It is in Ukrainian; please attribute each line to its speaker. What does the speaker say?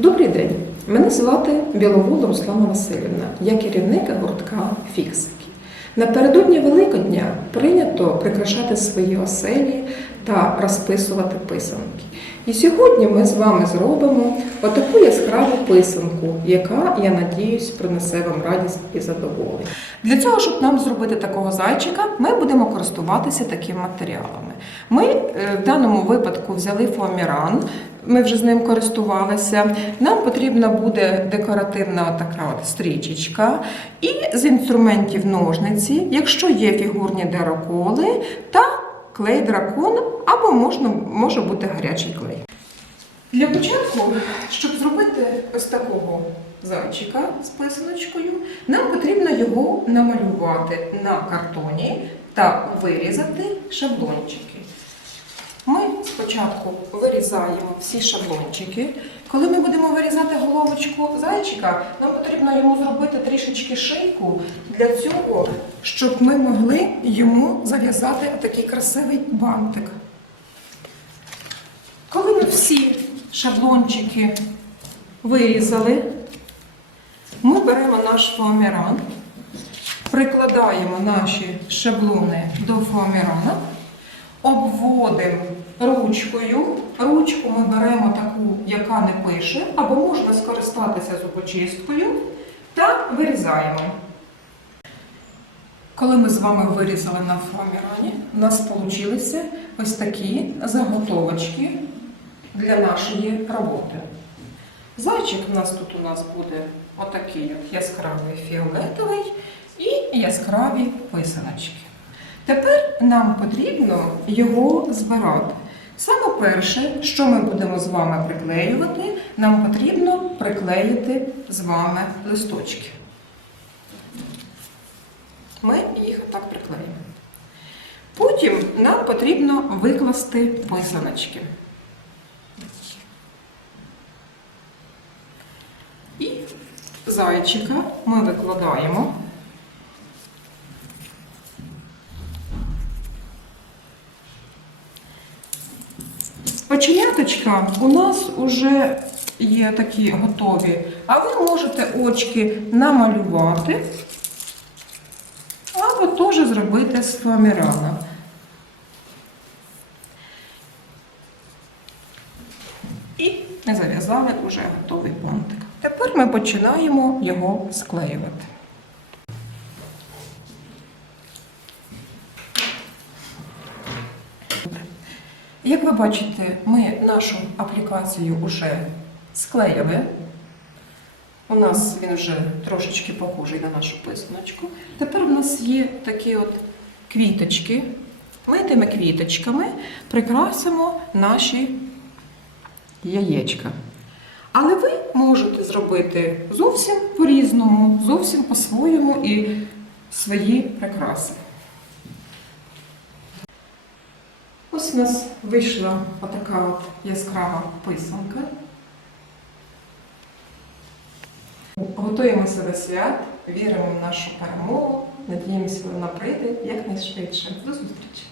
Speaker 1: Добрий день! Мене звати Біловол Руслана Васильівна. Я керівник гуртка Фіксики. Напередодні Великодня прийнято прикрашати свої оселі та розписувати писанки. І сьогодні ми з вами зробимо отаку яскраву писанку, яка, я надіюсь, принесе вам радість і задоволення. Для цього, щоб нам зробити такого зайчика, ми будемо користуватися такими матеріалами. Ми е, в даному випадку взяли фоаміран, ми вже з ним користувалися. Нам потрібна буде декоративна така от стрічечка і з інструментів ножниці, якщо є фігурні дероколи та клей дракон, або можна, може бути гарячий клей. Для початку, щоб зробити ось такого зайчика з писаночкою, нам потрібно його намалювати на картоні та вирізати шаблончики. Спочатку вирізаємо всі шаблончики. Коли ми будемо вирізати головочку зайчика, нам потрібно йому зробити трішечки шийку для цього, щоб ми могли йому зав'язати такий красивий бантик. Коли ми всі шаблончики вирізали, ми беремо наш фоаміран, прикладаємо наші шаблони до фоамірана, обводимо ручкою. Ручку ми беремо таку, яка не пише, або можна скористатися зубочисткою та вирізаємо. Коли ми з вами вирізали на фоамірані, у нас вийшли ось такі заготовочки для нашої роботи. Зайчик у нас тут у нас буде отакий от яскравий фіолетовий і яскраві писаночки. Тепер нам потрібно його збирати. Саме перше, що ми будемо з вами приклеювати, нам потрібно приклеїти з вами листочки. Ми їх отак приклеїмо. Потім нам потрібно викласти писаночки. І зайчика ми викладаємо. Оченяточка у нас вже є такі готові, а ви можете очки намалювати або теж зробити з фоамірана. І зав'язали вже готовий бантик. Тепер ми починаємо його склеювати. Як ви бачите, ми нашу аплікацію вже склеїли. У нас він вже трошечки похожий на нашу писаночку. Тепер у нас є такі от квіточки. Ми тими квіточками прикрасимо наші яєчка. Але ви можете зробити зовсім по-різному, зовсім по-своєму і свої прикраси. Ось у нас вийшла отака от яскрава писанка. Готуємося до свят, віримо в нашу перемогу, надіємося, вона прийде якнайшвидше. До зустрічі!